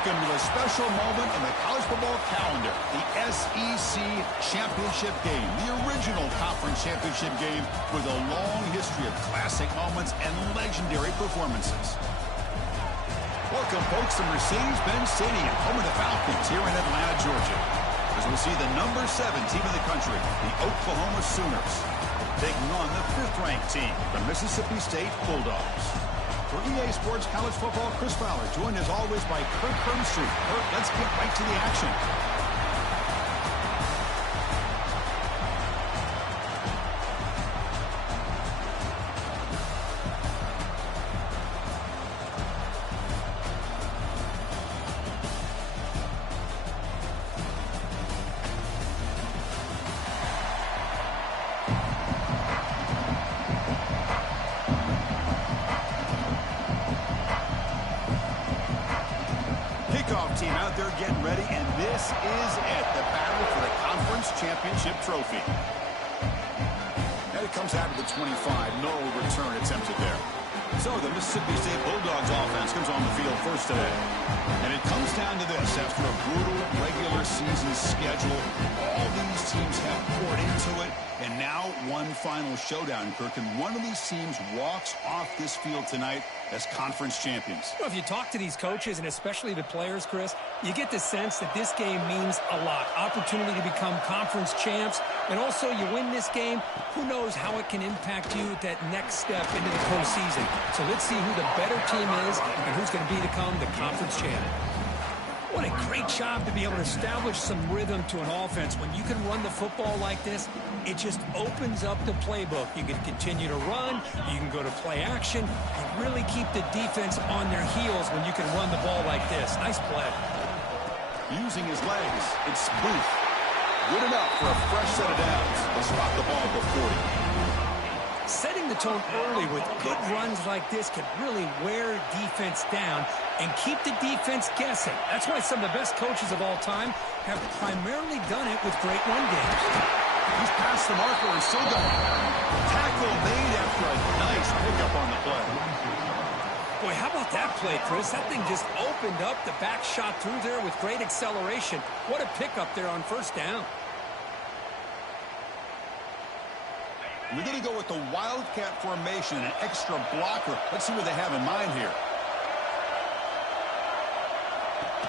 Welcome to a special moment in the college football calendar, the SEC Championship Game, the original conference championship game with a long history of classic moments and legendary performances. Welcome, folks, to Mercedes-Benz Stadium, home of the Falcons here in Atlanta, Georgia, as we'll see the number 7 team in the country, the Oklahoma Sooners, taking on the 5th-ranked team, the Mississippi State Bulldogs. For EA Sports College Football, Chris Fowler, joined as always by Kirk Hermstreet. Kirk, let's get right to the action. Team out there getting ready, and this is it, the battle for the conference championship trophy. And it comes out of the 25, no return attempted there. So the Mississippi State Bulldogs offense comes on the field first today. And it comes down to this: after a brutal regular season schedule, all these teams have poured into it, and now one final showdown, Kirk, and one of these teams walks off this field tonight as conference champions. Well, if you talk to these coaches, and especially the players, Chris, you get the sense that this game means a lot. Opportunity to become conference champs, and also you win this game, who knows how it can impact you at that next step into the postseason. So let's see who the better team is and who's going to become the conference champ. What a great job to be able to establish some rhythm to an offense. When you can run the football like this, it just opens up the playbook. You can continue to run, you can go to play action, and really keep the defense on their heels when you can run the ball like this. Nice play. Using his legs, it's Booth. Good enough for a fresh set of downs. They spot the ball before 40. Setting the tone early with good runs like this can really wear defense down and keep the defense guessing. That's why some of the best coaches of all time have primarily done it with great run games. He's past the marker and still going. Tackle made after a nice pickup on the play. Boy, how about that play, Chris? That thing just opened up. The back shot through there with great acceleration. What a pickup there on first down. We're going to go with the Wildcat formation, an extra blocker. Let's see what they have in mind here.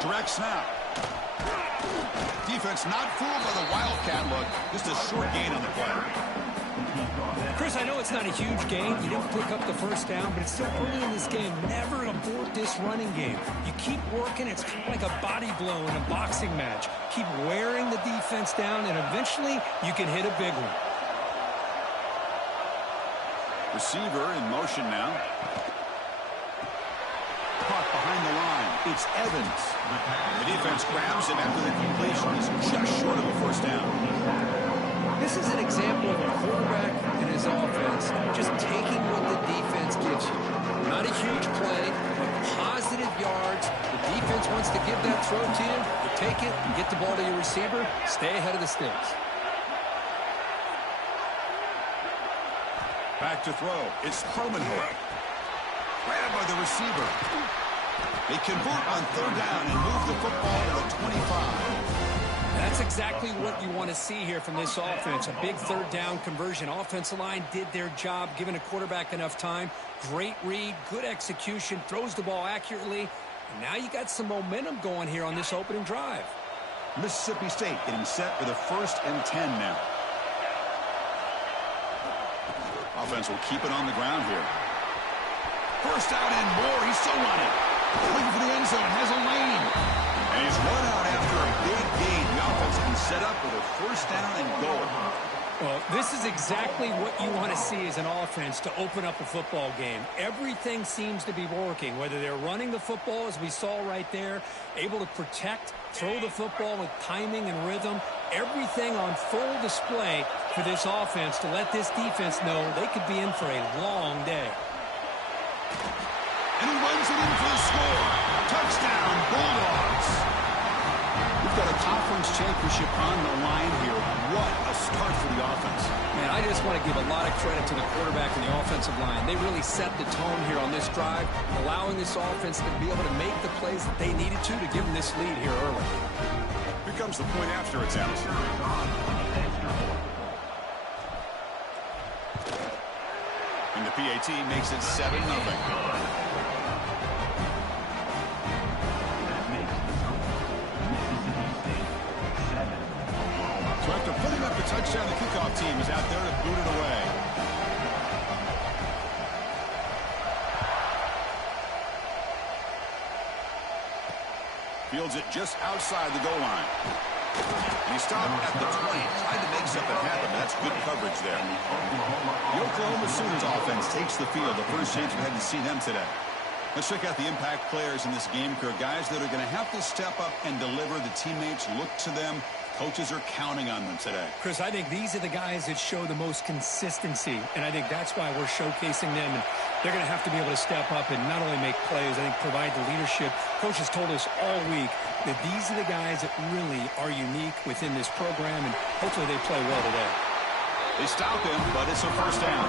Direct snap. Defense not fooled by the Wildcat look. Just a short gain on the play. Chris, I know it's not a huge gain. You didn't pick up the first down, but it's still early in this game. Never abort this running game. You keep working. It's kind of like a body blow in a boxing match. Keep wearing the defense down, and eventually you can hit a big one. Receiver in motion now. Caught behind the line. It's Evans. The defense grabs him after the completion. He's just short of a first down. This is an example of a quarterback and his offense just taking what the defense gives you. Not a huge play, but positive yards. The defense wants to give that throw to you. You take it and get the ball to your receiver. Stay ahead of the sticks. Back to throw. It's Cromanhoek. Grabbed by the receiver. They convert on third down and move the football to the 25. That's exactly what you want to see here from this offense. A big third down conversion. Offensive line did their job, giving a quarterback enough time. Great read, good execution, throws the ball accurately. And now you got some momentum going here on this opening drive. Mississippi State getting set for the 1st and 10 now. Offense will keep it on the ground here. First out and more. He's still running. Looking for the end zone. Has a lane. And he's run out after a big gain. The offense can set up with a first down and goal. Well, this is exactly what you want to see as an offense to open up a football game. Everything seems to be working, whether they're running the football, as we saw right there, able to protect, throw the football with timing and rhythm. Everything on full display for this offense to let this defense know they could be in for a long day. And he runs it in for the score. Touchdown, Bulldogs. We've got a conference championship on the line here. What a start for the offense. Man, I just want to give a lot of credit to the quarterback and the offensive line. They really set the tone here on this drive, allowing this offense to be able to make the plays that they needed to give them this lead here early. Here comes the point after attempt. And the PAT makes it 7-0. So after putting up the touchdown, the kickoff team is out there to boot it away. Fields it just outside the goal line. And he stopped at the 20. Tried to make something happen. That's good coverage there. The Oklahoma Sooners offense takes the field. The first chance we had to see them today. Let's check out the impact players in this game, Kirk. Guys that are going to have to step up and deliver. The teammates look to them. Coaches are counting on them today. Chris, I think these are the guys that show the most consistency, and I think that's why we're showcasing them. And they're going to have to be able to step up and not only make plays, I think provide the leadership. Coaches told us all week that these are the guys that really are unique within this program, and hopefully they play well today. They stop him, but it's a first down.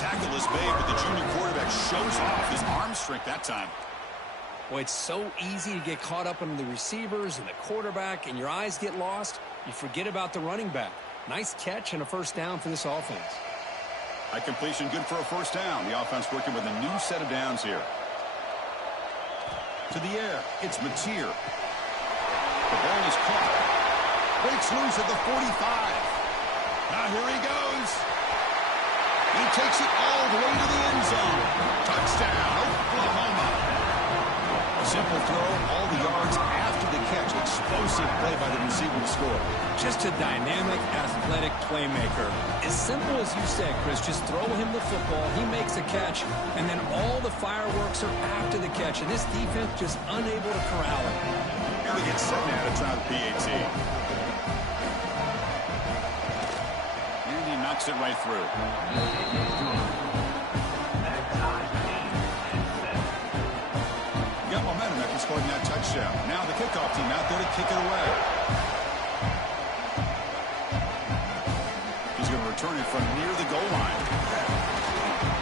Tackle is made, but the junior quarterback shows off his arm strength that time. Well, it's so easy to get caught up on the receivers and the quarterback, and your eyes get lost. You forget about the running back. Nice catch and a first down for this offense. High completion, good for a first down. The offense working with a new set of downs here. To the air, it's Mateer. The ball is caught. Breaks loose at the 45. Now here he goes. He takes it all the way to the end zone. Touchdown, Oklahoma. A simple throw, all the yards after the catch. Explosive play by the receiver to score. Just a dynamic, athletic playmaker. As simple as you said, Chris, just throw him the football, he makes a catch, and then all the fireworks are after the catch, and this defense just unable to corral him. Here they get set now to try the PAT. And he knocks it right through. Got momentum after scoring that touchdown. Now the kickoff team out there to kick it away. He's going to return it from near the goal line.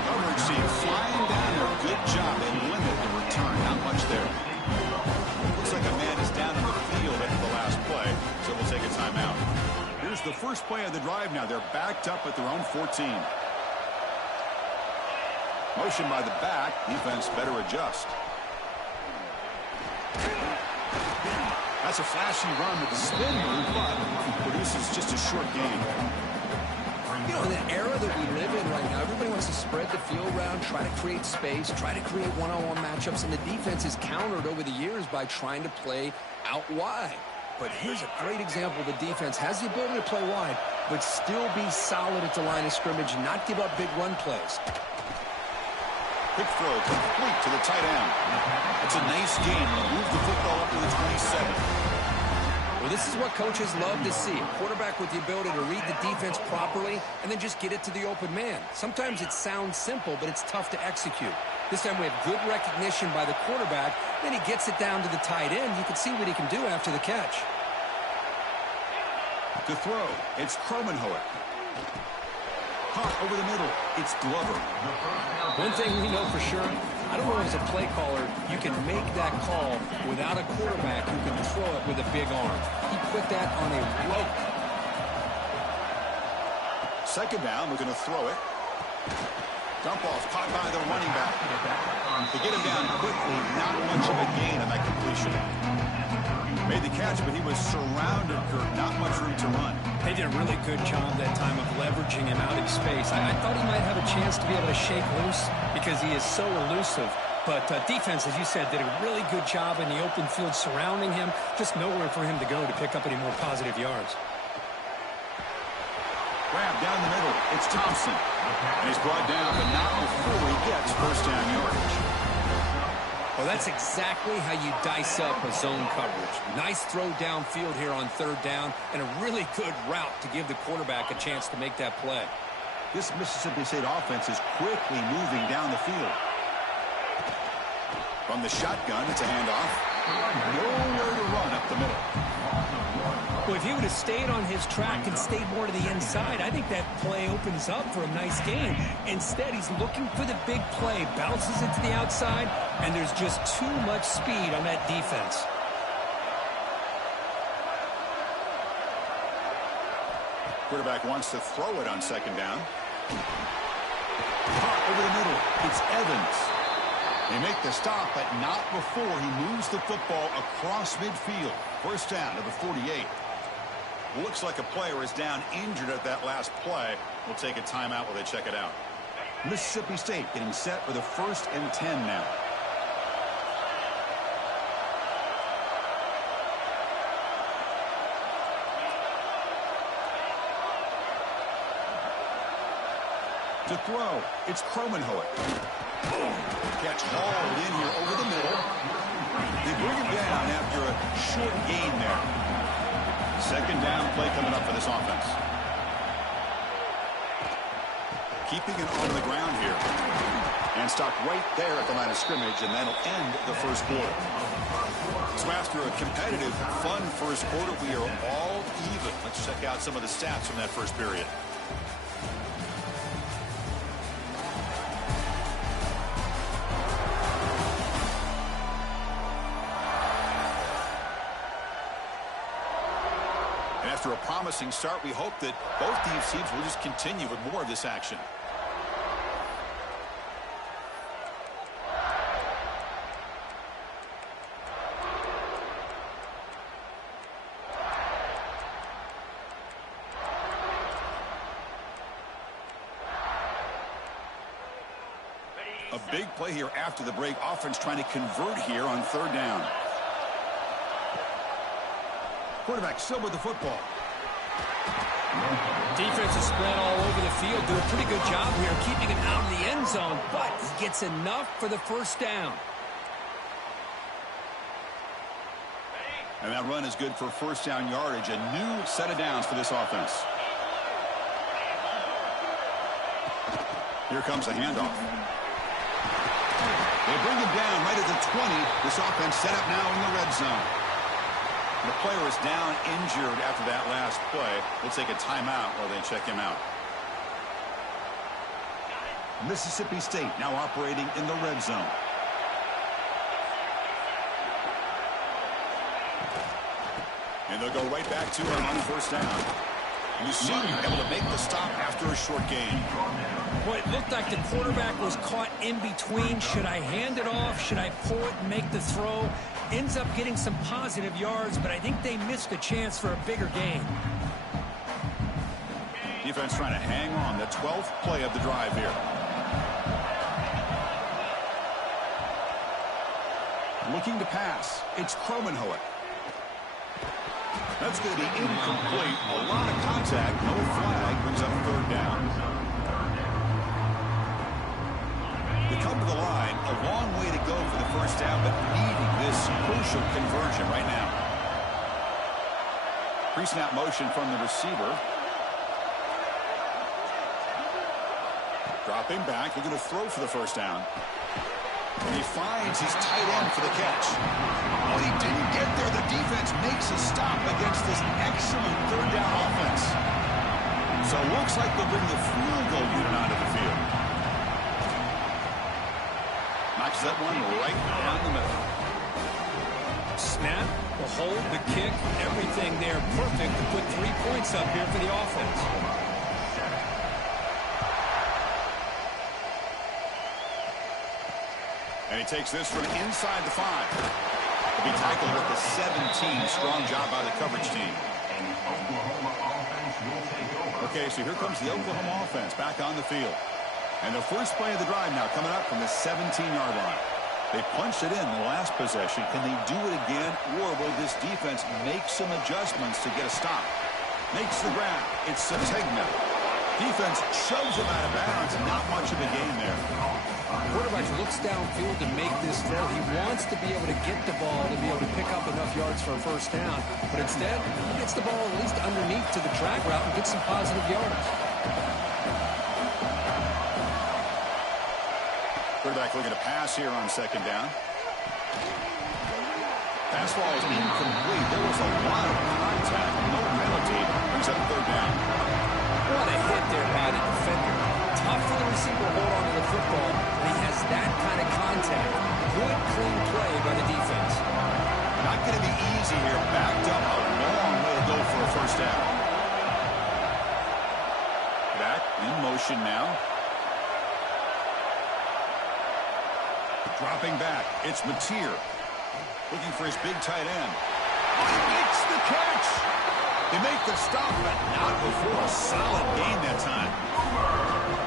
Coverage team flying down there. Good job. They limit the return. Not much there. Looks like a man is down on the field after the last play, so we'll take a timeout. Here's the first play of the drive now. They're backed up at their own 14. Motion by the back. Defense better adjust. That's a flashy run with the spin move, but produces just a short gain. You know, in the era that we live in right now, everybody wants to spread the field around, try to create space, try to create one-on-one matchups, and the defense is countered over the years by trying to play out wide. But here's a great example. The defense has the ability to play wide, but still be solid at the line of scrimmage and not give up big run plays. Quick throw complete to the tight end. It's a nice gain. Move the football up to the 27. Well, this is what coaches love to see. A quarterback with the ability to read the defense properly and then just get it to the open man. Sometimes it sounds simple, but it's tough to execute. This time we have good recognition by the quarterback. Then he gets it down to the tight end. You can see what he can do after the catch. To throw, it's Cromenhoek. Caught over the middle, it's Glover. One thing we know for sure, I don't know as a play caller, you can make that call without a quarterback who can throw it with a big arm. He put that on a rope. Second down, we're going to throw it. Dump off, caught by the running back. To get him down quickly, not much of a gain on that completion. Made the catch, but he was surrounded, Kirk. Not much room to run. They did a really good job that time of leveraging him out in space. I thought he might have a chance to be able to shake loose because he is so elusive. But defense, as you said, did a really good job in the open field surrounding him. Just nowhere for him to go to pick up any more positive yards. Grab down the middle. It's Thompson. And he's brought down, but not before he gets first down yardage. Well, that's exactly how you dice up a zone coverage. Nice throw downfield here on third down, and a really good route to give the quarterback a chance to make that play. This Mississippi State offense is quickly moving down the field. From the shotgun, it's a handoff. Nowhere to run up the middle. Well, if he would have stayed on his track and stayed more to the inside, I think that play opens up for a nice game. Instead, he's looking for the big play, bounces it to the outside, and there's just too much speed on that defense. Quarterback wants to throw it on second down. Caught over the middle. It's Evans. They make the stop, but not before he moves the football across midfield. First down to the 48. Looks like a player is down injured at that last play. We'll take a timeout while they check it out. Mississippi State getting set for the 1st and 10 now. To throw, it's Kromenhoek. Catch hauled in here over the middle. They bring him down after a short gain there. Second down play coming up for this offense. Keeping it on the ground here. And stop right there at the line of scrimmage, and that'll end the first quarter. So after a competitive, fun first quarter, we are all even. Let's check out some of the stats from that first period. After a promising start, we hope that both these teams will just continue with more of this action. A big play here after the break. Offense trying to convert here on third down. Quarterback still with the football. Defense is spread all over the field. Do a pretty good job here keeping him out of the end zone, but he gets enough for the first down. And that run is good for first down yardage. A new set of downs for this offense. Here comes the handoff. They bring him down right at the 20. This offense set up now in the red zone. The player is down injured after that last play. We'll take a timeout while they check him out. Mississippi State now operating in the red zone. And they'll go right back to him on first down. You see him able to make the stop after a short gain. Well, it looked like the quarterback was caught in between. Should I hand it off? Should I pull it and make the throw? Ends up getting some positive yards, but I think they missed a chance for a bigger gain. Defense trying to hang on. The 12th play of the drive here. Looking to pass. It's Kromenhoek. That's going to be incomplete. A lot of contact. No flag. Brings up third down. They come to the line. A long way to go for the first down, but needing this crucial conversion right now. Pre-snap motion from the receiver. Dropping back. They're going to throw for the first down. And he finds his tight end for the catch. Oh, he didn't get there. The defense makes a stop against this excellent third down offense. So it looks like they'll bring the field goal unit onto the field. Knocks that one right down the middle. Snap, the hold, the kick, everything there perfect to put 3 points up here for the offense. And he takes this from inside the 5. He'll be tackled with the 17. Strong job by the coverage team. Okay, so here comes the Oklahoma offense back on the field. And the first play of the drive now coming up from the 17-yard line. They punched it in the last possession. Can they do it again, or will this defense make some adjustments to get a stop? Makes the grab. It's Sategna. Defense shoves him out of bounds. Not much of a gain there. Quarterback looks downfield to make this throw. He wants to be able to get the ball to be able to pick up enough yards for a first down. But instead, he gets the ball at least underneath to the drag route and gets some positive yards. Quarterback looking to pass here on second down. Fastball is incomplete. There was a lot of contact. No penalty. Brings up third down. What a hit there by the defender. Tough for the receiver to hold on to the football, but he has that kind of contact. Good, clean play by the defense. Not going to be easy here. Backed up, a long way to go for a first down. Back in motion now. Dropping back. It's Mateer. Looking for his big tight end. Oh, he makes the catch. They make the stop, but not before a solid gain that time.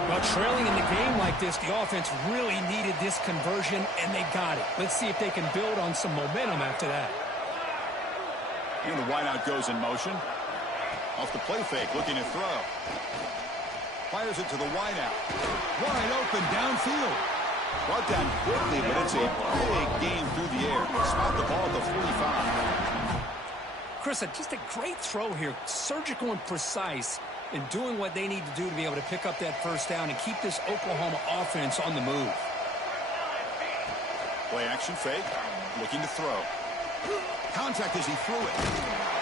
Well, trailing in the game like this, the offense really needed this conversion, and they got it. Let's see if they can build on some momentum after that. And the wideout goes in motion. Off the play fake, looking to throw. Fires it to the wideout. Wide open downfield. Brought down quickly, but it's a big gain through the air. Spot the ball at the 45. Chris, just a great throw here. Surgical and precise in doing what they need to do to be able to pick up that first down and keep this Oklahoma offense on the move. Play action fake. Looking to throw. Contact as he threw it.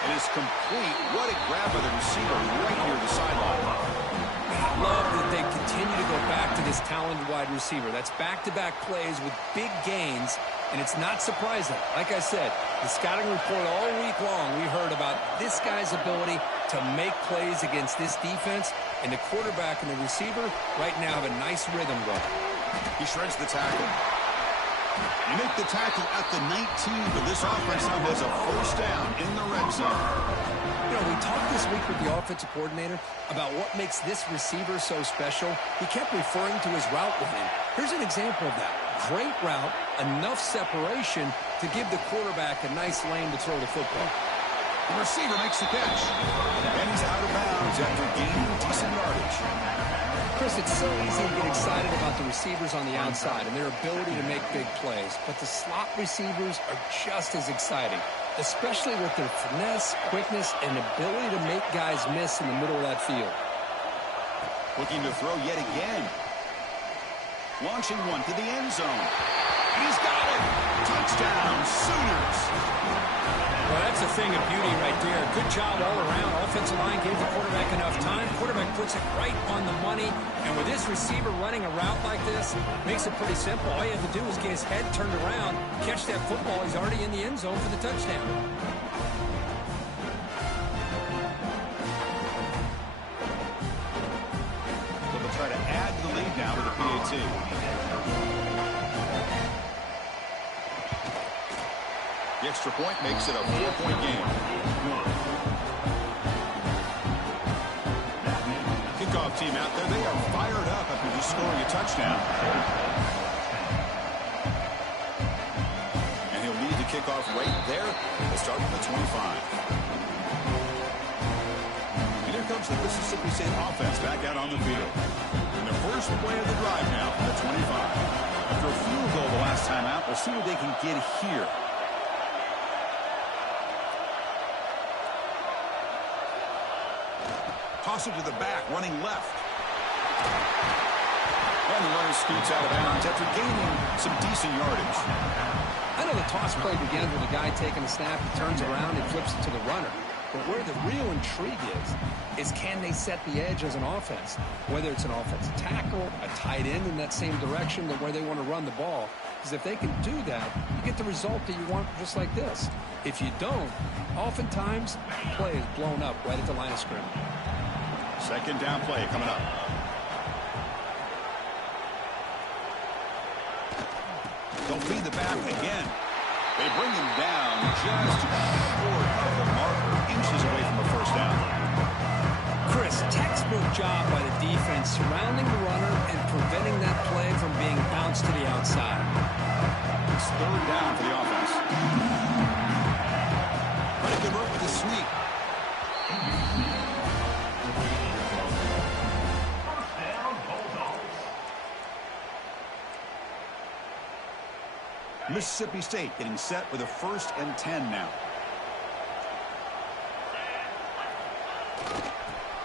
It is complete. What a grab by the receiver right near the sideline. I love that they continue to go back to this talented wide receiver. That's back-to-back plays with big gains, and it's not surprising. Like I said, the scouting report all week long, we heard about this guy's ability to make plays against this defense, and the quarterback and the receiver right now have a nice rhythm going. He shreds the tackle. They make the tackle at the 19, but this offense now has a first down in the red zone. You know, we talked this week with the offensive coordinator about what makes this receiver so special. He kept referring to his route running. Here's an example of that. Great route, enough separation to give the quarterback a nice lane to throw the football. The receiver makes the catch. And he's out of bounds after gaining decent yardage. Chris, it's so easy to get excited about the receivers on the outside and their ability to make big plays, but the slot receivers are just as exciting, especially with their finesse, quickness, and ability to make guys miss in the middle of that field. Looking to throw yet again. Launching one to the end zone. And he's got it. Touchdown, Sooners. Well, that's a thing of beauty right there. Good job all around. Offensive line gave the quarterback enough time. Quarterback puts it right on the money. And with this receiver running a route like this, makes it pretty simple. All you have to do is get his head turned around, catch that football. He's already in the end zone for the touchdown. So they'll try to add to the lead now with the PAT. The extra point makes it a 4-point game. Kickoff team out there. They are fired up after just scoring a touchdown. And he'll lead the kickoff right there. We'll start from the 25. And here comes the Mississippi State offense back out on the field. And the first play of the drive now from the 25. After a field goal the last time out, we'll see what they can get here. Toss it to the back, running left. And the runner scoots out of bounds after gaining some decent yardage. I know the toss play begins with a guy taking a snap, he turns around, and flips it to the runner. But where the real intrigue is can they set the edge as an offense? Whether it's an offensive tackle, a tight end in that same direction that where they want to run the ball. Because if they can do that, you get the result that you want just like this. If you don't, oftentimes, play is blown up right at the line of scrimmage. Second down play coming up. They'll feed the back again. They bring him down just short of the marker, inches away from the first down. Chris, textbook job by the defense surrounding the runner and preventing that play from being bounced to the outside. It's third down for the offense. Pretty good work with the sneak. Mississippi State getting set with a 1st and 10 now.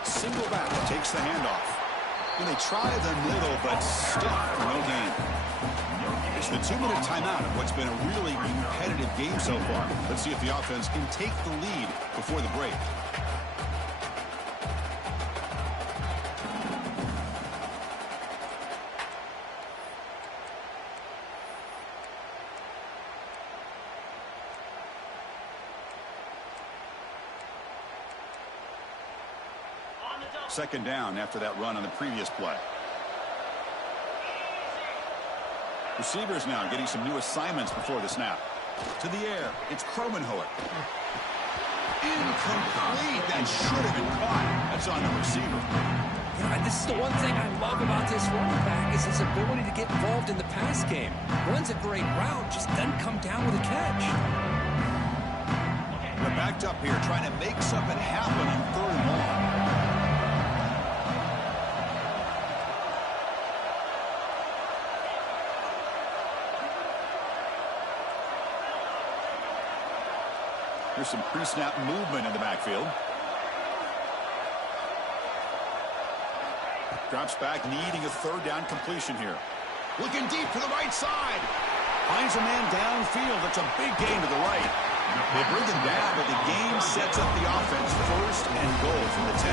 Single back takes the handoff. And they try the middle, but still no gain. It's the 2-minute timeout of what's been a really competitive game so far. Let's see if the offense can take the lead before the break. Second down after that run on the previous play. Receivers now getting some new assignments before the snap. To the air, it's Kromenhoek. Incomplete. That should have been caught. That's on the receiver. Yeah, this is the one thing I love about this running back is his ability to get involved in the pass game. Runs a great route, just doesn't come down with a catch. They're backed up here trying to make something happen on 3rd and long. Here's some pre-snap movement in the backfield. Drops back, needing a 3rd down completion here. Looking deep to the right side. Finds a man downfield. That's a big gain to the right. They bring him down, but the game sets up the offense. 1st and goal from the 10.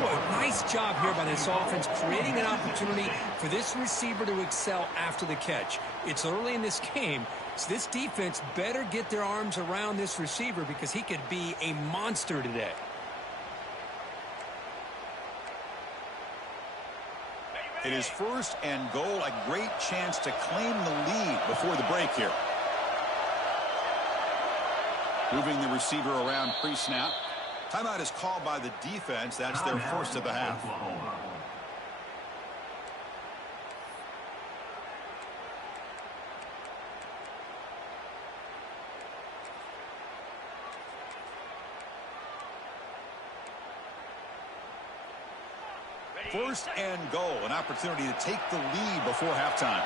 Boy, nice job here by this offense, creating an opportunity for this receiver to excel after the catch. It's early in this game, so this defense better get their arms around this receiver because he could be a monster today. It is 1st and goal, a great chance to claim the lead before the break here. Moving the receiver around pre-snap. Timeout is called by the defense. That's their 1st of the half. First and goal, an opportunity to take the lead before halftime.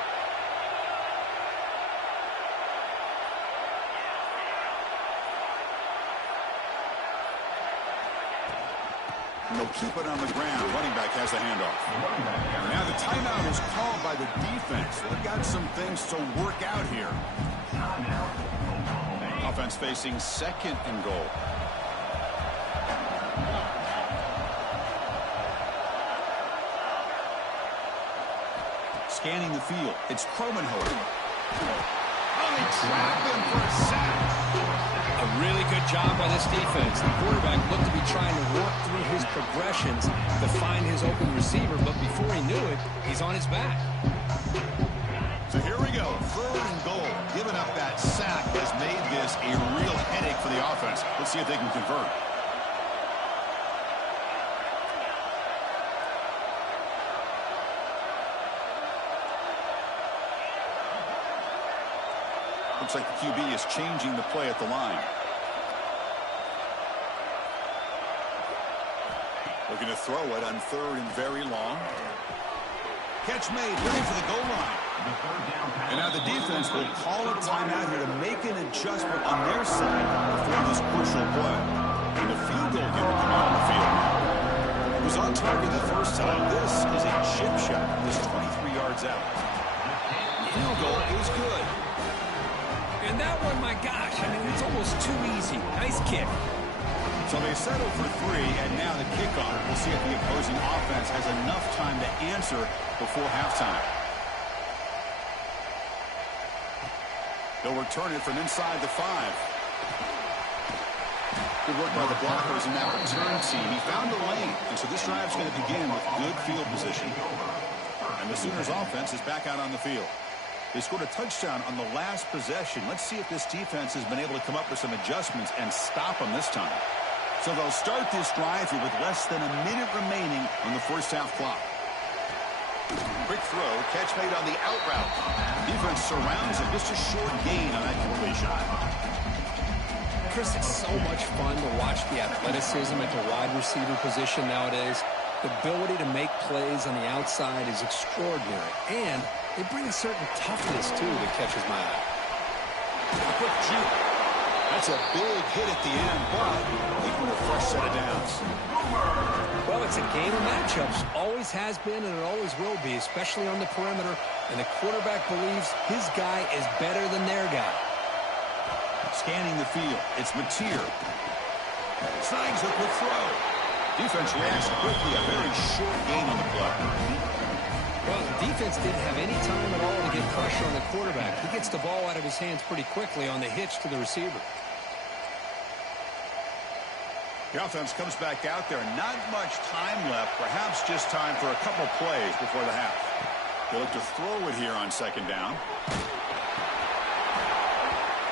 And they'll keep it on the ground. Running back has the handoff. Now the timeout is called by the defense. They've got some things to work out here. Offense facing 2nd and goal. Scanning the field. It's Kromenhoek. Oh, they trapped him for a sack. A really good job by this defense. The quarterback looked to be trying to work through his progressions to find his open receiver, but before he knew it, he's on his back. So here we go. 3rd and goal. Giving up that sack has made this a real headache for the offense. Let's see if they can convert. Looks like the QB is changing the play at the line. Looking to throw it on 3rd and very long. Catch made, ready for the goal line. And now the defense will call a timeout here to make an adjustment on their side before this crucial play. And the field goal here will come out on the field. It was on target the first time. This is a chip shot. This 23 yards out. The field goal is good. And that one, my gosh, I mean, it's almost too easy. Nice kick. So they settle for 3, and now the kickoff. We'll see if the opposing offense has enough time to answer before halftime. They'll return it from inside the 5. Good work by the blockers in that return team. He found the lane, and so this drive's going to begin with good field position. And the Sooners offense is back out on the field. They scored a touchdown on the last possession. Let's see if this defense has been able to come up with some adjustments and stop them this time. So they'll start this drive here with less than a minute remaining on the first half clock. Quick throw, catch made on the out route. Defense surrounds him, just a short gain on that completion. Chris, it's so much fun to watch the athleticism at the wide receiver position nowadays. The ability to make plays on the outside is extraordinary. And they bring a certain toughness, too, that catches my eye. A quick juke. That's a big hit at the end, but they can fresh set of downs. Well, it's a game of matchups. Always has been, and it always will be, especially on the perimeter. And the quarterback believes his guy is better than their guy. Scanning the field, it's Mateer. Snags a quick throw. Defense reacts quickly. A very short gain on the play. Well, the defense didn't have any time at all to get pressure on the quarterback. He gets the ball out of his hands pretty quickly on the hitch to the receiver. The offense comes back out there. Not much time left. Perhaps just time for a couple plays before the half. They look to throw it here on second down.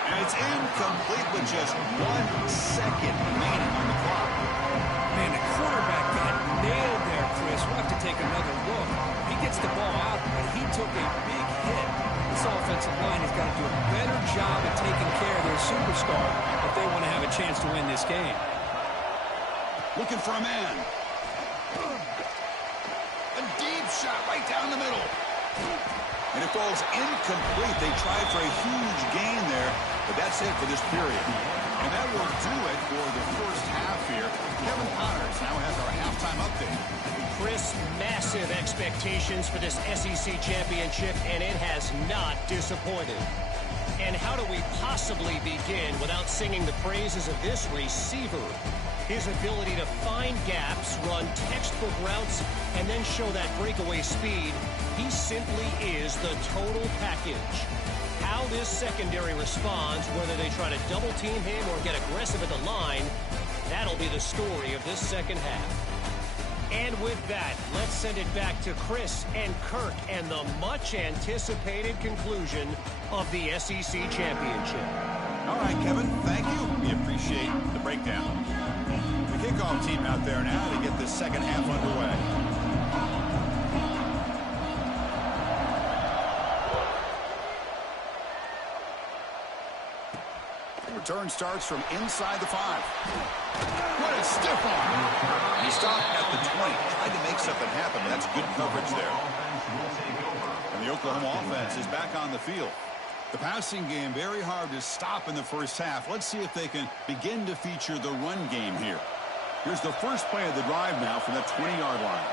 And it's incomplete with just 1 second remaining on the clock. Man, the quarterback got nailed there, Chris. We'll have to take another look. He gets the ball out, but he took a big hit. This offensive line has got to do a better job of taking care of their superstar if they want to have a chance to win this game. Looking for a man. A deep shot right down the middle. And it falls incomplete. They tried for a huge gain there, but that's it for this period. And that will do it for the first half here. Kevin Connors now has our halftime update. Chris, massive expectations for this SEC championship, and it has not disappointed. And how do we possibly begin without singing the praises of this receiver? His ability to find gaps, run textbook routes, and then show that breakaway speed. He simply is the total package. How this secondary responds, whether they try to double team him or get aggressive at the line, that'll be the story of this second half. And with that, let's send it back to Chris and Kirk and the much-anticipated conclusion of the SEC championship. All right, Kevin, thank you. We appreciate the breakdown. The kickoff team out there now to get this second half underway. Return starts from inside the 5. What a stiff arm. He stopped at the 20. Tried to make something happen. That's good coverage there. And the Oklahoma offense is back on the field. The passing game very hard to stop in the first half. Let's see if they can begin to feature the run game here. Here's the first play of the drive now from that 20-yard line.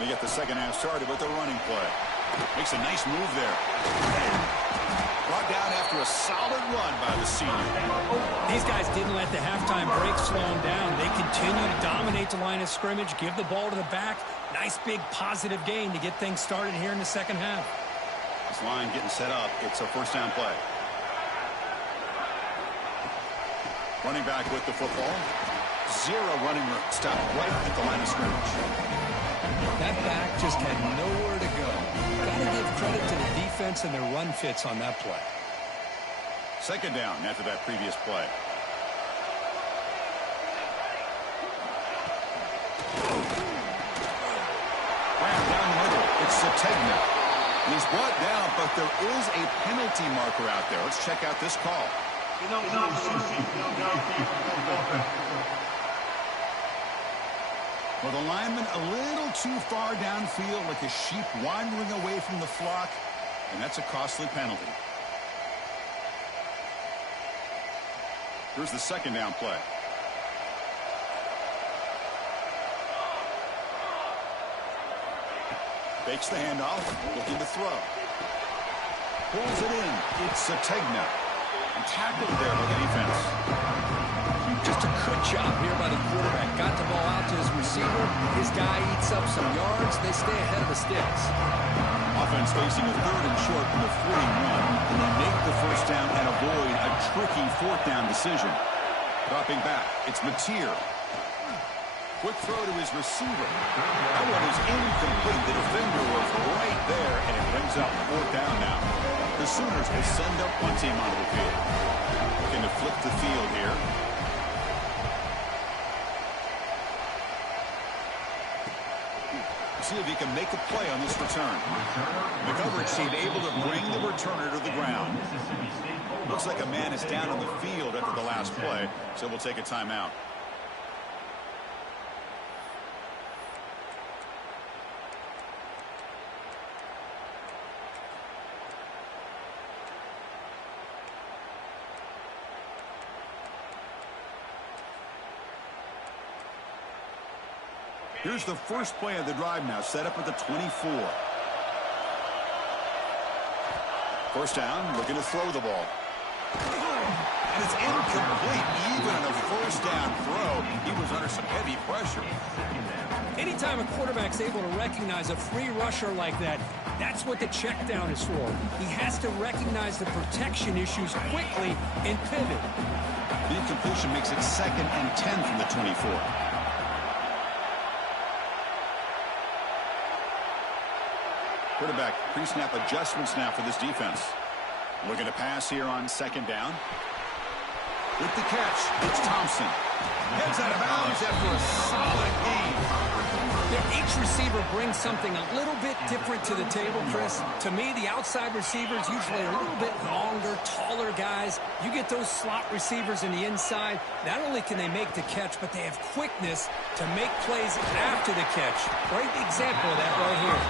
They get the second half started with the running play. Makes a nice move there. Brought down after a solid run by the senior. These guys didn't let the halftime break slow them down. They continue to dominate the line of scrimmage, give the ball to the back. Nice big positive gain to get things started here in the second half. This line getting set up. It's a first down play. Running back with the football. Zero running room. Stop right at the line of scrimmage. That back just had nowhere to go. Got to give credit to the defense and their run fits on that play. Second down after that previous play. Ran down the middle. It's Sategna. He's brought down, but there is a penalty marker out there. Let's check out this call. Well, the lineman a little too far downfield, like a sheep wandering away from the flock, and that's a costly penalty. Here's the second down play. Fakes the handoff, looking to throw. Pulls it in. It's Sategna. And tackled there by the defense. Just a good job here by the quarterback. Got the ball out to his receiver. His guy eats up some yards. They stay ahead of the sticks. Offense facing a third and short from the 41. And they make the first down and avoid a tricky fourth down decision. Dropping back, it's Mateer. Quick throw to his receiver. That one is incomplete. The defender was right there, and it brings up fourth down now. The Sooners will send up one team onto the field. Looking to flip the field here. See if he can make a play on this return. The coverage team able to bring the returner to the ground. Looks like a man is down on the field after the last play, so we'll take a timeout. Here's the first play of the drive now, set up at the 24. First down, looking to throw the ball. And it's incomplete. Even on a first down throw, he was under some heavy pressure. Anytime a quarterback's able to recognize a free rusher like that, that's what the check down is for. He has to recognize the protection issues quickly and pivot. The incompletion makes it 2nd and 10 from the 24. Quarterback pre-snap adjustments now for this defense. Looking to pass here on 2nd down. With the catch, it's Thompson. Heads out of bounds after a solid gain. Yeah, each receiver brings something a little bit different to the table, Chris. To me, the outside receivers usually a little bit longer, taller guys. You get those slot receivers in the inside. Not only can they make the catch, but they have quickness to make plays after the catch. Great example of that right here.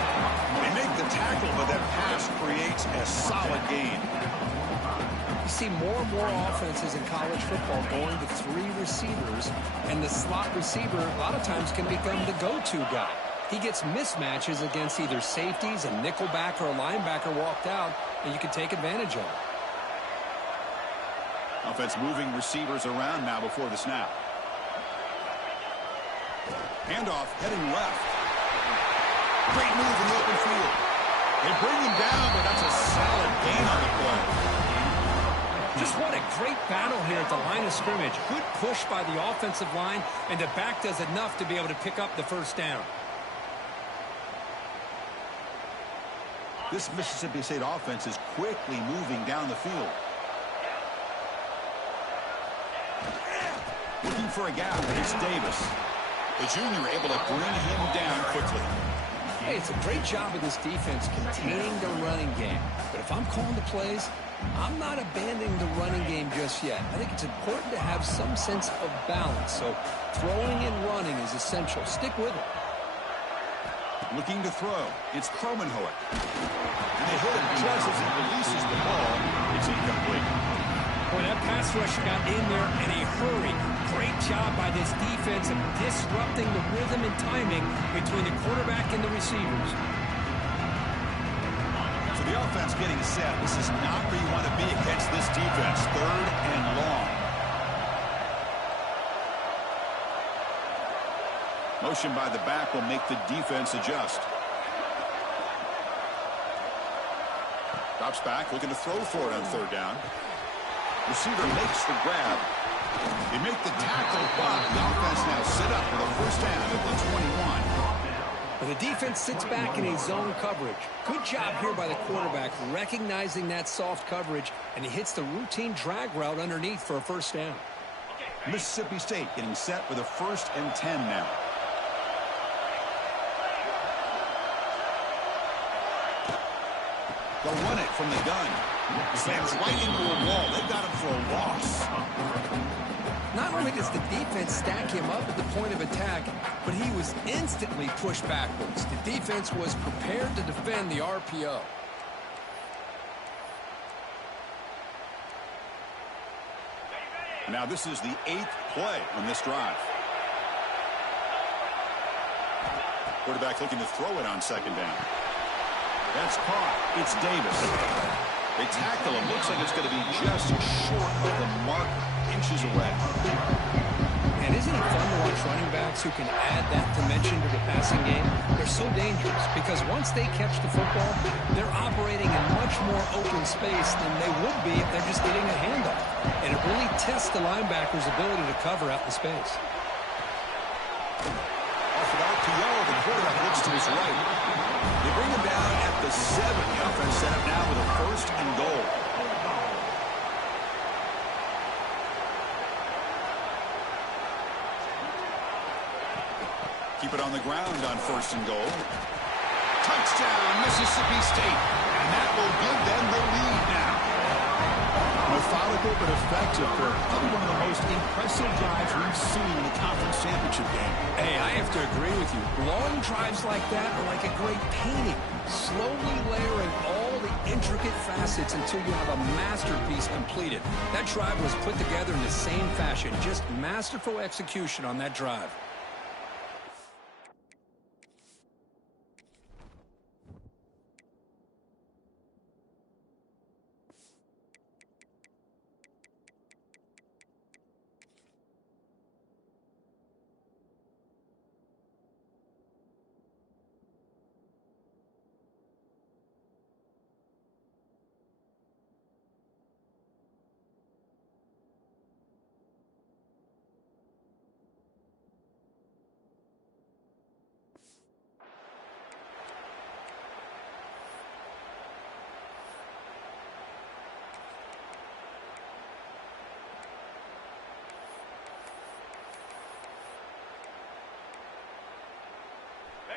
They make the tackle, but that pass creates a solid gain. You see more and more offenses in college football going to 3 receivers, and the slot receiver a lot of times can become the go-to guy. He gets mismatches against either safeties, a nickelback, or a linebacker walked out, and you can take advantage of it. Offense moving receivers around now before the snap. Handoff heading left. Great move in the open field. They bring him down, but that's a solid gain on the play. Just what a great battle here at the line of scrimmage. Good push by the offensive line, and the back does enough to be able to pick up the first down. This Mississippi State offense is quickly moving down the field. Looking for a gap, but it's Davis. The junior able to bring him down quickly. Hey, it's a great job of this defense containing the running game. But if I'm calling the plays, I'm not abandoning the running game just yet. I think it's important to have some sense of balance. So throwing and running is essential. Stick with it. Looking to throw. It's Kromenhoek. And they hit him just as he releases the ball. It's incomplete. Boy, that pass rush got in there in a hurry. Great job by this defense of disrupting the rhythm and timing between the quarterback and the receivers. So the offense getting set. This is not where you want to be against this defense. 3rd and long. Motion by the back will make the defense adjust. Drops back, looking to throw for it on 3rd down. Receiver makes the grab. They make the tackle, but the offense now sit up for the first down at the 21. Well, the defense sits back in a zone coverage. Good job here by the quarterback recognizing that soft coverage, and he hits the routine drag route underneath for a first down. Mississippi State getting set for the 1st and 10 now. They'll run it from the gun. Slams right into a wall. They've got him for a loss. Not only does the defense stack him up at the point of attack, but he was instantly pushed backwards. The defense was prepared to defend the RPO. Now this is the 8th play on this drive. Quarterback looking to throw it on 2nd down. That's caught. It's Davis. They tackle him. Looks like it's going to be just short of the mark, inches away. And isn't it fun to watch running backs who can add that dimension to the passing game? They're so dangerous because once they catch the football, they're operating in much more open space than they would be if they're just getting a handoff. And it really tests the linebacker's ability to cover out the space. Off of RPO, the quarterback looks to his right. They bring him down at the 7. The offense set up now with a 1st and goal. Keep it on the ground on 1st and goal. Touchdown, Mississippi State. And that will give them the lead now. Methodical but effective for probably one of the most impressive drives we've seen in the conference championship game. Hey, I have to agree with you. Long drives like that are like a great painting. Slowly layering all the intricate facets until you have a masterpiece completed. That drive was put together in the same fashion. Just masterful execution on that drive.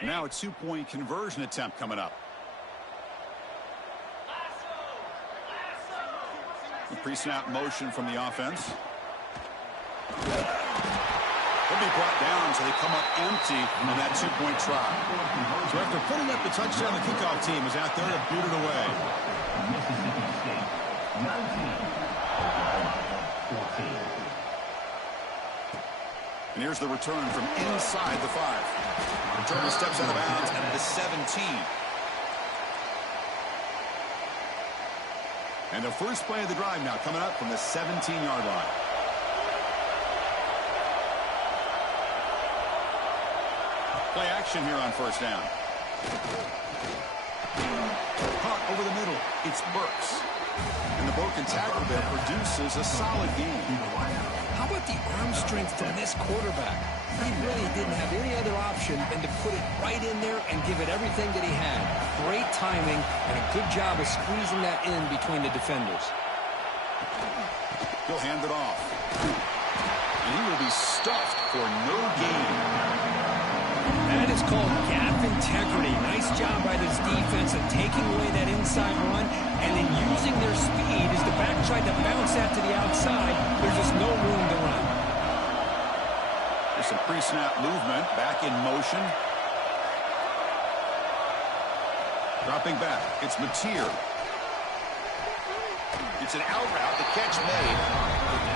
Now a two-point conversion attempt coming up. The pre-snap motion from the offense. They'll be brought down, so they come up empty on that two-point try. So after putting up the touchdown, the kickoff team is out there to boot it away. And here's the return from inside the 5. Returner steps out of bounds at the 17. And the first play of the drive now coming up from the 17-yard line. Play action here on first down. Caught over the middle. It's Burks. And the broken tackle there produces a solid game. How about the arm strength from this quarterback? He really didn't have any other option than to put it right in there and give it everything that he had. Great timing and a good job of squeezing that in between the defenders. He'll hand it off. And he will be stuffed for no gain. That is called gap integrity. Nice job by this defense of taking away that inside run and then using their speed as the back tried to bounce that to the outside. There's just no room to run. There's some pre-snap movement. Back in motion. Dropping back. It's Mateer. It's an out route. The catch made.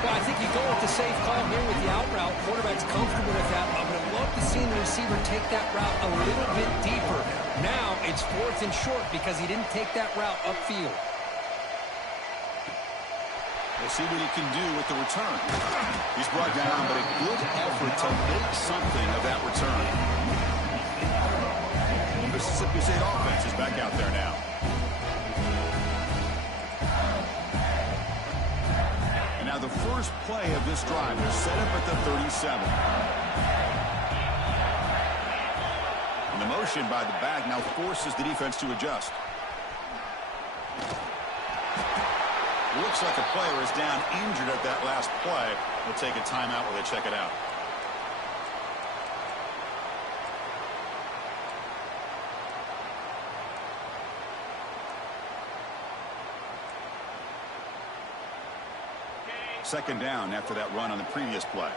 Well, I think you go with the safe call here with the out route. Quarterback's comfortable with that. I would love to see the receiver take that route a little bit deeper. Now it's 4th and short because he didn't take that route upfield. We'll see what he can do with the return. He's brought down, but a good effort to make something of that return. Mississippi State offense is back out there now. And now the first play of this drive is set up at the 37. And the motion by the back now forces the defense to adjust. Looks like a player is down injured at that last play. We'll take a timeout while they check it out. Second down after that run on the previous play.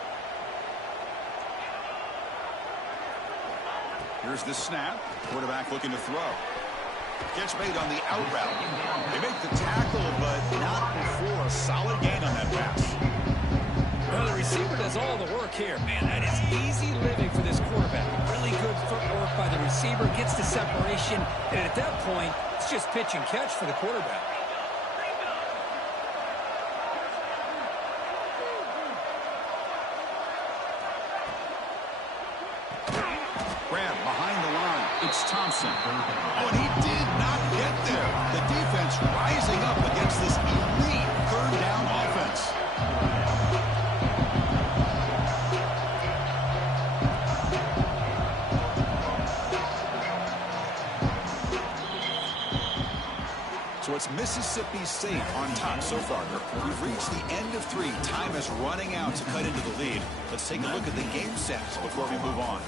Here's the snap. Quarterback looking to throw. Catch made on the out route. They make the tackle, but not before a solid gain on that pass. Well, the receiver does all the work here. Man, that is easy living for this quarterback. Really good footwork by the receiver. Gets the separation. And at that point, it's just pitch and catch for the quarterback. Grab behind the line. It's Thompson. Oh, and he did not get there. The defense rising up against this elite third down offense. So it's Mississippi State on top so far. We've reached the end of 3. Time is running out to cut into the lead. Let's take a look at the game stats before we move on.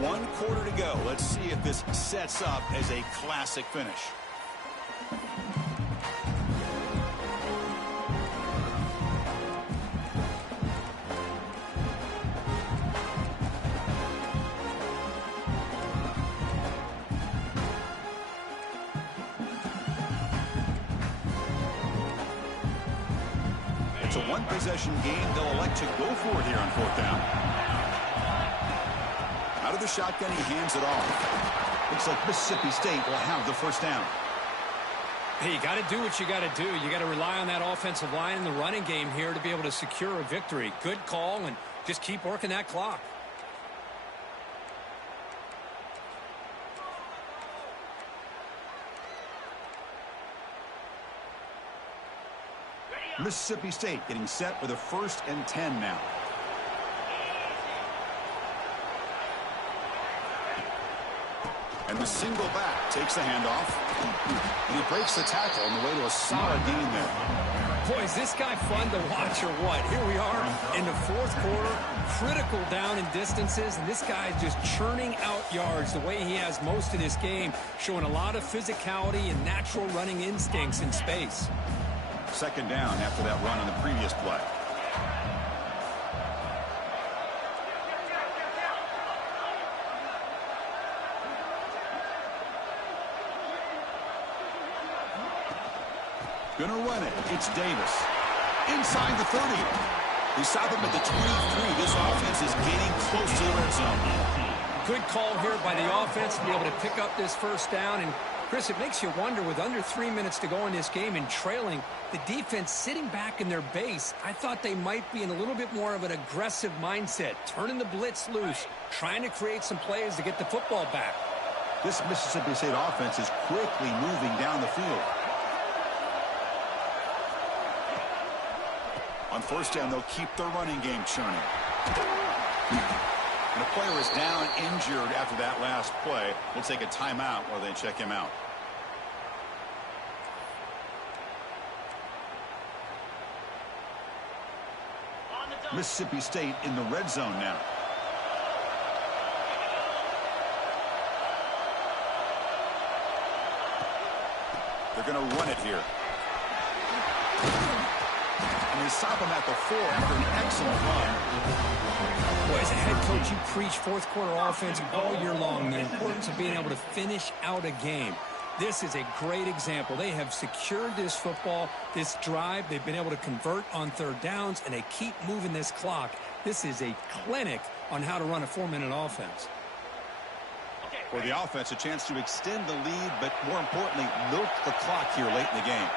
One quarter to go. Let's see if this sets up as a classic finish. It's a one-possession game. They'll elect to go for it here on 4th down. Out of the shotgun, he hands it off. Looks like Mississippi State will have the first down. Hey, you got to do what you got to do. You got to rely on that offensive line in the running game here to be able to secure a victory. Good call, and just keep working that clock. Mississippi State getting set with a 1st and 10 now. And the single back takes the handoff. And he breaks the tackle on the way to a solid gain there. Boy, is this guy fun to watch or what? Here we are in the fourth quarter, critical down and distances, and this guy is just churning out yards the way he has most of this game, showing a lot of physicality and natural running instincts in space. Second down after that run on the previous play. Gonna run it. It's Davis. Inside the 30. We stop him at the 23. This offense is getting close to the red zone. Good call here by the offense to be able to pick up this first down. And, Chris, it makes you wonder, with under 3 minutes to go in this game and trailing, the defense sitting back in their base, I thought they might be in a little bit more of an aggressive mindset, turning the blitz loose, trying to create some plays to get the football back. This Mississippi State offense is quickly moving down the field. On first down, they'll keep their running game churning. And a player is down injured after that last play. We'll take a timeout while they check him out. Mississippi State in the red zone now. They're going to run it here. And they stop him at the 4 after an excellent run. Boy, as a head coach, you preach fourth quarter offense all year long, the importance of being able to finish out a game. This is a great example. They have secured this football, this drive. They've been able to convert on third downs, and they keep moving this clock. This is a clinic on how to run a 4-minute offense. For the offense, a chance to extend the lead, but more importantly, milk the clock here late in the game.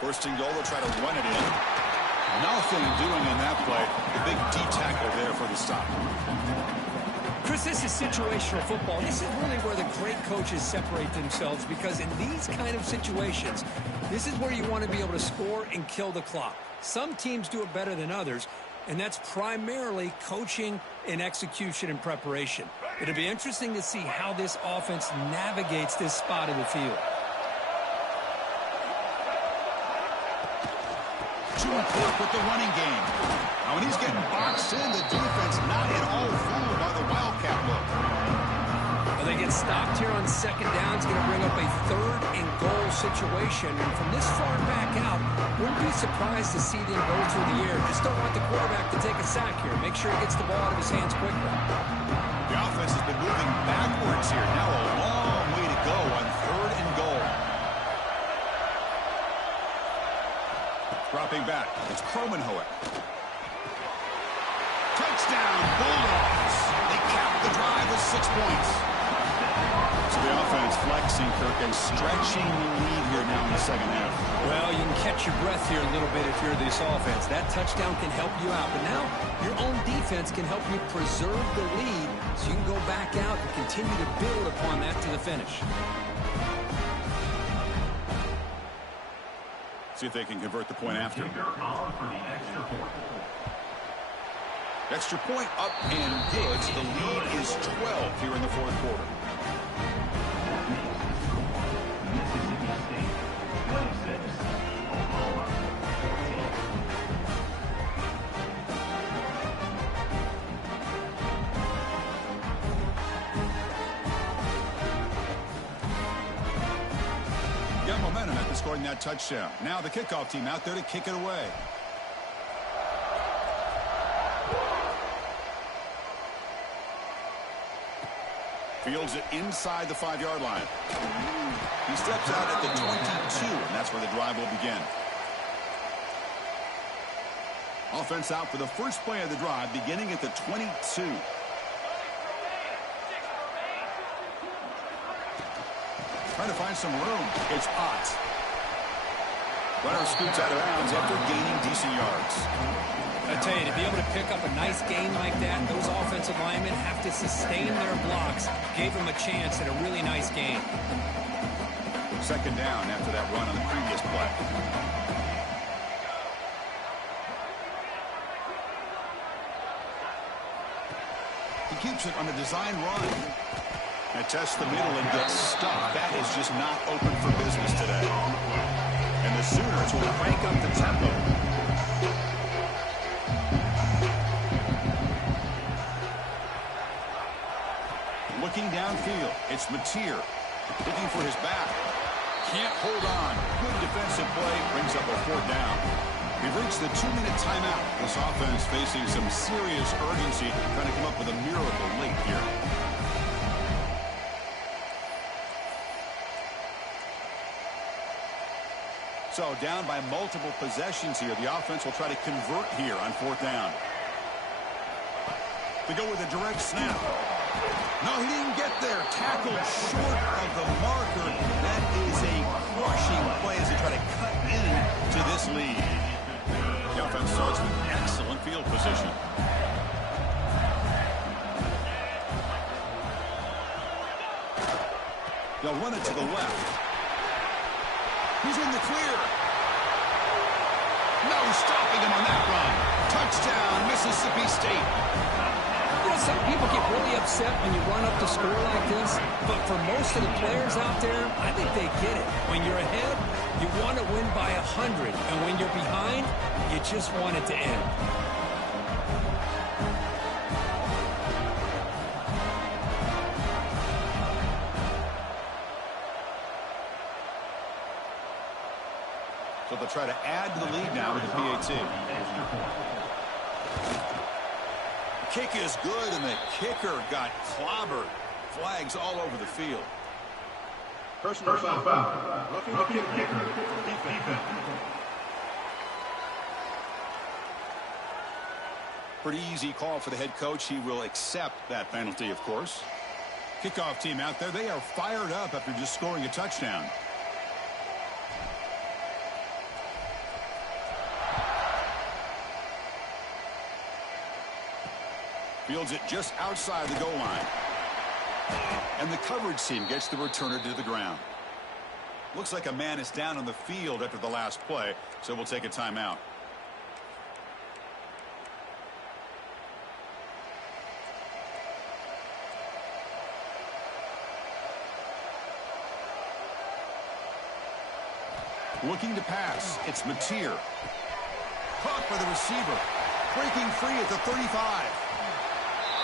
First and goal, they'll try to run it in. Nothing doing in that play. The big D tackle there for the stop. Chris, this is situational football. This is really where the great coaches separate themselves, because in these kind of situations, this is where you want to be able to score and kill the clock. Some teams do it better than others, and that's primarily coaching and execution and preparation. It'll be interesting to see how this offense navigates this spot of the field. Quick with the running game. Now, when he's getting boxed in, the defense not at all fooled by the Wildcat look. Well, they get stopped here on second down. It's going to bring up a third and goal situation. And from this far back out, wouldn't be surprised to see them go through the air. Just don't want the quarterback to take a sack here. Make sure he gets the ball out of his hands quickly. The offense has been moving backwards here. Now a long way to go on third and goal. Dropping back, it's Cromenhoek. Touchdown, Bulldogs. They cap the drive with 6 points. So the offense flexing, Kirk, and stretching the lead here now in the second half. Well, you can catch your breath here a little bit if you're this offense. That touchdown can help you out. But now your own defense can help you preserve the lead so you can go back out and continue to build upon that to the finish. See if they can convert the point after. Extra point up and good. So the lead is 12 here in the fourth quarter. Got momentum after scoring that touchdown. Now the kickoff team out there to kick it away. Fields it inside the 5-yard line. He steps out at the 22, and that's where the drive will begin. Offense out for the first play of the drive, beginning at the 22. Trying to find some room. It's Ott. Runner scoots out of bounds after gaining decent yards. I tell you, to be able to pick up a nice gain like that, those offensive linemen have to sustain their blocks. Gave them a chance at a really nice gain. Second down after that run on the previous play. He keeps it on a design run. And tests the middle and gets stuck. That is just not open for business today. And the Sooners will crank up the tempo. Looking downfield, it's Mateer looking for his back. Can't hold on. Good defensive play, brings up a 4th down. We've reached the 2-minute timeout. This offense facing some serious urgency, trying to come up with a miracle late here. So down by multiple possessions here. The offense will try to convert here on 4th down. They go with a direct snap. No, he didn't get there. Tackled short of the marker. That is a crushing play as they try to cut into this lead. The offense starts with excellent field position. They'll run it to the left. He's in the clear. No stopping him on that run. Touchdown, Mississippi State. Some people get really upset when you run up the score like this, but for most of the players out there, I think they get it. When you're ahead, you want to win by 100, and when you're behind, you just want it to end. So they'll try to add to the lead now with the PAT. Kick is good, and the kicker got clobbered. Flags all over the field. Personal foul. Roughing the kicker. Defense. Pretty easy call for the head coach. He will accept that penalty, of course. Kickoff team out there. They are fired up after just scoring a touchdown. Fields it just outside the goal line. And the coverage team gets the returner to the ground. Looks like a man is down on the field after the last play, so we'll take a timeout. Looking to pass, it's Mateer. Caught by the receiver. Breaking free at the 35.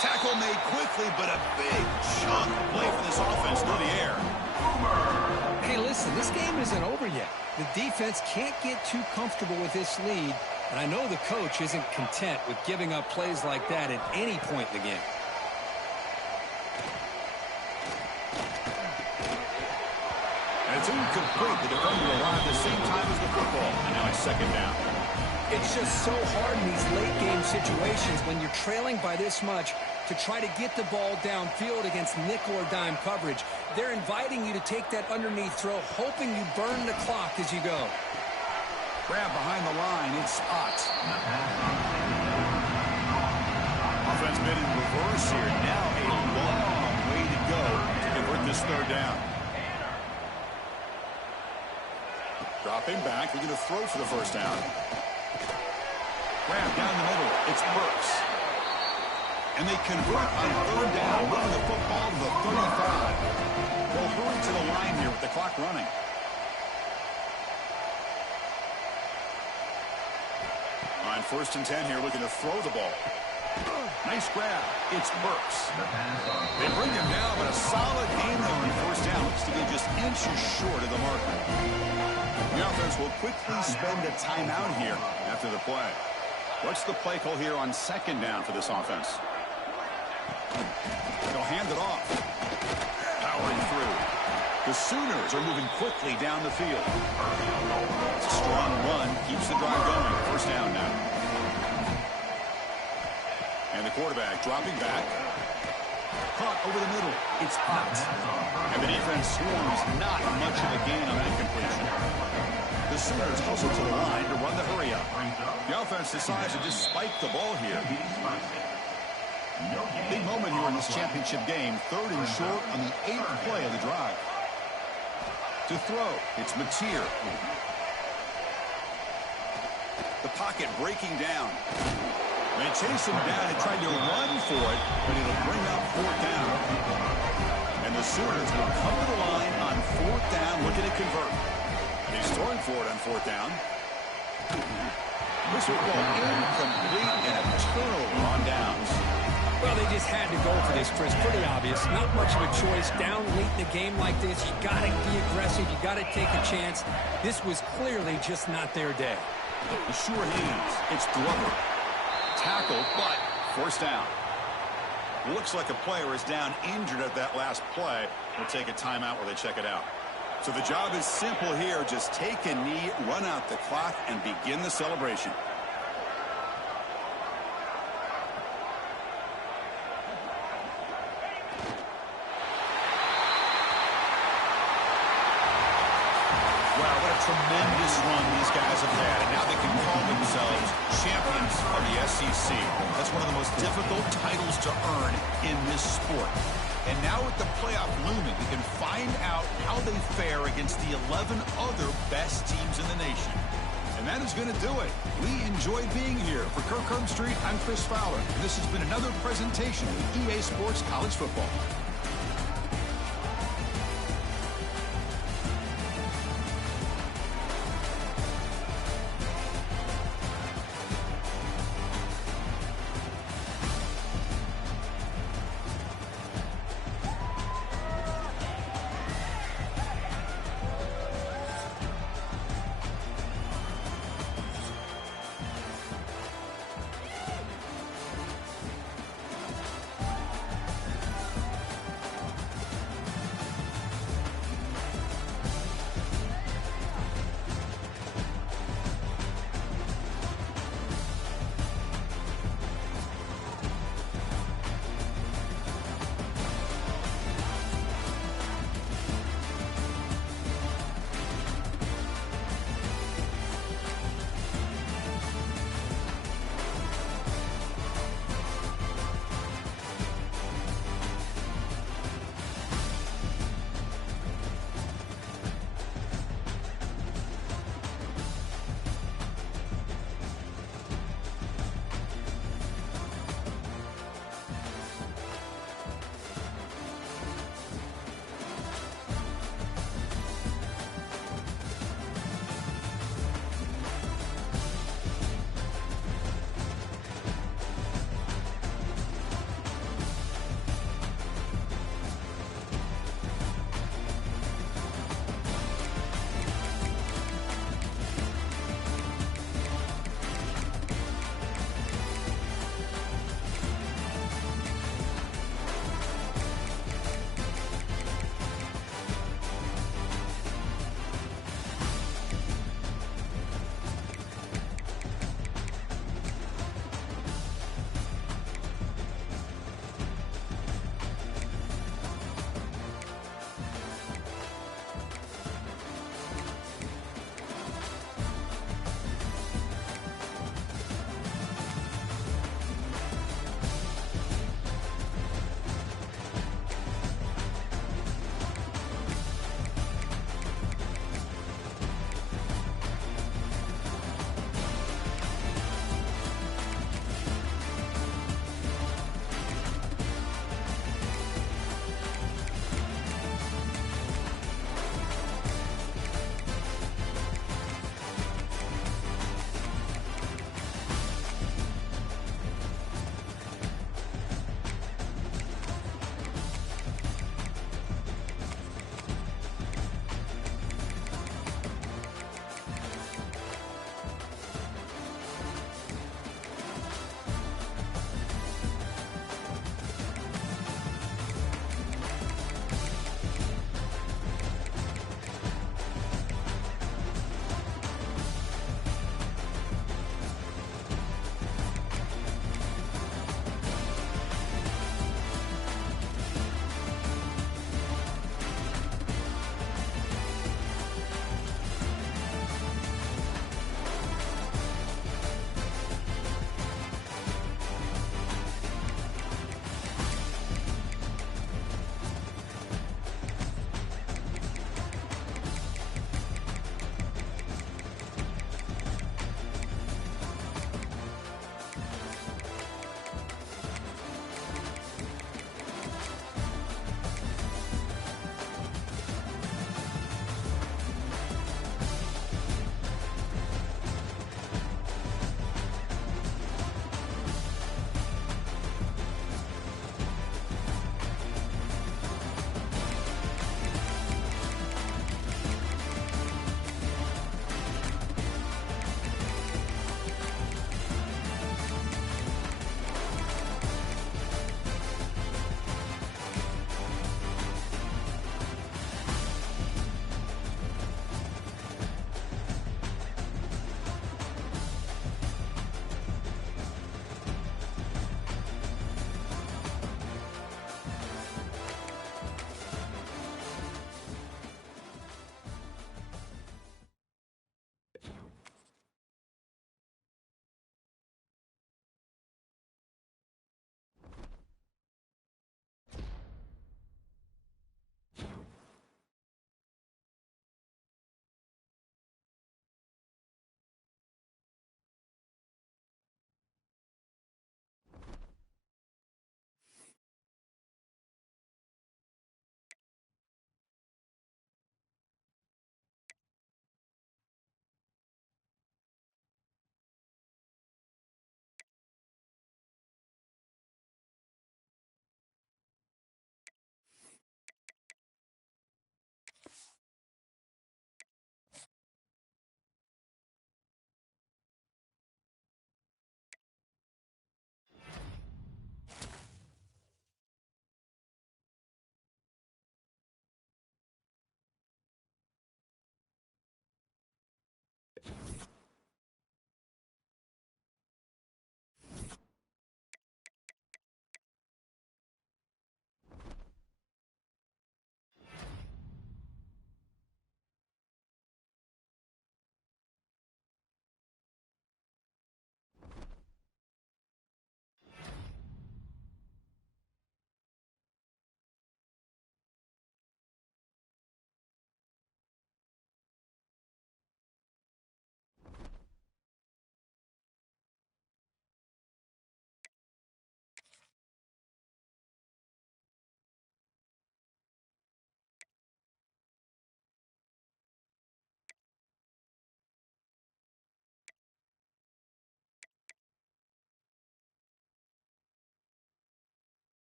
Tackle made quickly, but a big chunk play for this offense through the air. Hey, listen, this game isn't over yet. The defense can't get too comfortable with this lead, and I know the coach isn't content with giving up plays like that at any point in the game. And it's incomplete. The defender arrived at the same time as the football, and now it's 2nd down. It's just so hard in these late-game situations when you're trailing by this much to try to get the ball downfield against nickel or dime coverage. They're inviting you to take that underneath throw, hoping you burn the clock as you go. Grab behind the line. It's Ott. Offense been in reverse here. Now a long way to go to convert this 3rd down. Dropping back. They're going to throw for the 1st down. Grab down the middle. It's Burks. And they convert on 3rd down, moving the football to the 35. They'll hurry to the line here with the clock running. On 1st and 10 here, looking to throw the ball. Nice grab. It's Burks. They bring him down, but a solid game there on 1st down. Looks to be just inches short of the marker. The offense will quickly spend a timeout here after the play. What's the play call here on 2nd down for this offense? They'll hand it off. Powering through. The Sooners are moving quickly down the field. It's a strong run. Keeps the drive going. 1st down now. And the quarterback dropping back. Caught over the middle. It's Ott. And the defense swarms. Not much of a gain on that completion. The Sooners hustle to the line to run the hurry up. The offense decides to just spike the ball here. Big moment here in this championship game. 3rd and short on the 8th play of the drive. To throw, it's Mateer. The pocket breaking down. They chase him down and try to run for it, but it'll bring up 4th down. And the Sooners will come to the line on 4th down, looking to convert. He's throwing for it on 4th down. This will go incomplete and a turnover on downs. Well, they just had to go for this, Chris. Pretty obvious. Not much of a choice. Down late in the game like this, you got to be aggressive. You got to take a chance. This was clearly just not their day. The sure hands. It's Glover. Tackle, but forced down. Looks like a player is down injured at that last play. We'll take a timeout while they check it out. So the job is simple here. Just take a knee, run out the clock, and begin the celebration. Wow, what a tremendous run these guys have had. And now they can call themselves champions of the SEC. That's one of the most difficult titles to earn in this sport. And now with the playoff looming, we can find out how they fare against the 11 other best teams in the nation. And that is going to do it. We enjoyed being here. For Kirk Street, I'm Chris Fowler. And this has been another presentation of EA Sports College Football.